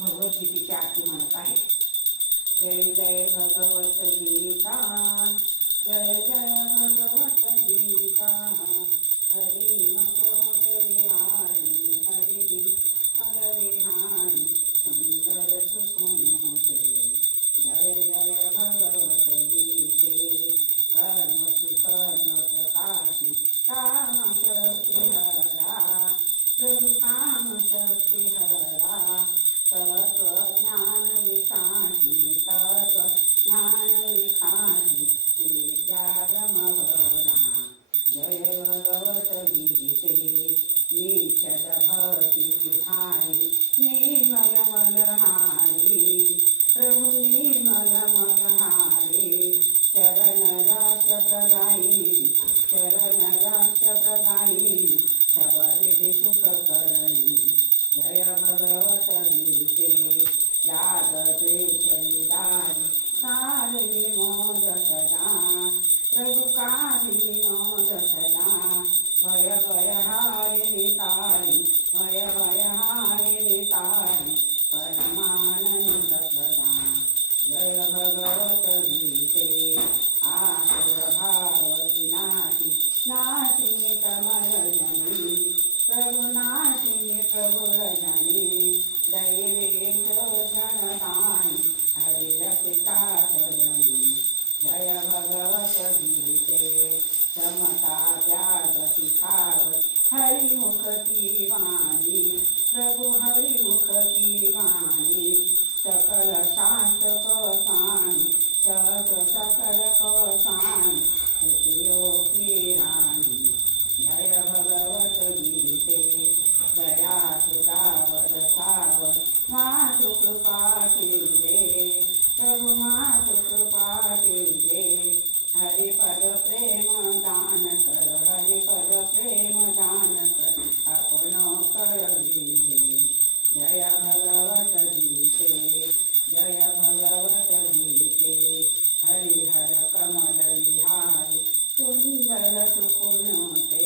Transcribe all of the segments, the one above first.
भगवद्गीतेची आरती म्हणत आहे. जय जय भगवत गीता, जय जय भगवत गीता. हरि कमल विहारी, हरि कमल विहारी, सुंदर सुकुनोते. जय जय भगवत गीते, कर्म सुकर्म प्रकाशी, काम शक्ति हरा, प्रभु काम शक्ति हरा. तत्वज्ञान विकासी, तत्वज्ञान विकासी, विद्या ब्रह्मवरा. जय भगवत गीते, निषद भक्ति विधाई, निर्मल मलहारी, प्रभु निर्मल मलहारी. शरण रस प्रदायी, शरण रस प्रदायी, सब विधि सुख करणी. जय भगवत गीते, राग द्वेष विदारी, काल विमोद सदा, प्रभु काल विमोद सदा. भय भय हारिणी तारी, भय भय हारिणी तारी, परमानंद सदा. जय भगवत गीते, आसुर भाव विनाशी, नाशिनी तमरजनी, प्रभु नाशिनी प्रभु रजनी. दैवेश जनतानी, हरि रसिका सजनी. जय भगवत गीते, समता त्याग सिखाव, हरिमुख की वाणी, प्रभु हरिमुख की वाणी. सकल शास्त्र को सानी, सकल को सानी, श्रुतियों की रानी. जय भगवत गीते, दया सुदावर सावर, मातु कृपा कीजे, प्रभु मातु कृपा कीजे. हरिपद प्रेम दान कर, हरिपद प्रेम दान कर, अपनो कर दीजे. जय भगवत गीते, जय भगवत गीते. हरिहर कमल विहारी, सुंदर सुकुनोते,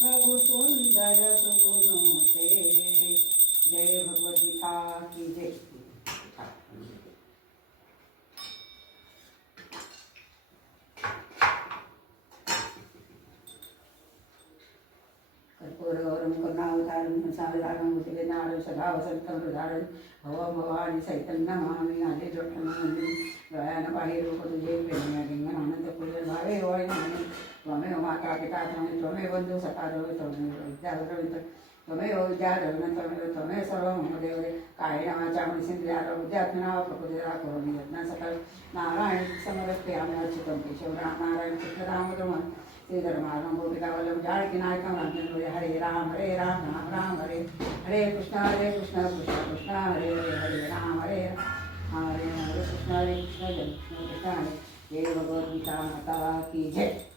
प्रभु सुंदर सुकुनोते. जय भगवद्गीता की जय. कर्पूरगौरं करुणावतारं संसारसारं भूषितनारं सदा वसन्तं हृदारं भवं भवानी सहितं नमामि. आले जोडणाने डोळ्यानं पाहि रूप तुझे, प्रेमया लिंगन आनंद पूजन भावे होय नाणे. त्वमेव माता पिता त्वमेव, त्वमेव बंधू सखा द्रविण, त्वमेव विद्या द्रविण, त्वमेव विद्या द्रविण, त्वमेव सर्व मम देवरे. कायेन वाचा मनसेन्द्रिया बुद्ध्यात्मना प्रकृतिरा करोमि यत्न सकल. नारायण समर्पयामि अच्युतं केशव राम नारायण कृष्ण दामोदर श्रीधर माधव गोपिका वल्लभ जानकी नायकं. हरे राम राम राम हरे हरे, कृष्ण कृष्ण कृष्ण हरे हरे, हरे राम हरे कृष्ण हरे कृष्ण, जय कृष्ण कृष्ण हरे. जय भगवद्गीता माता की जय.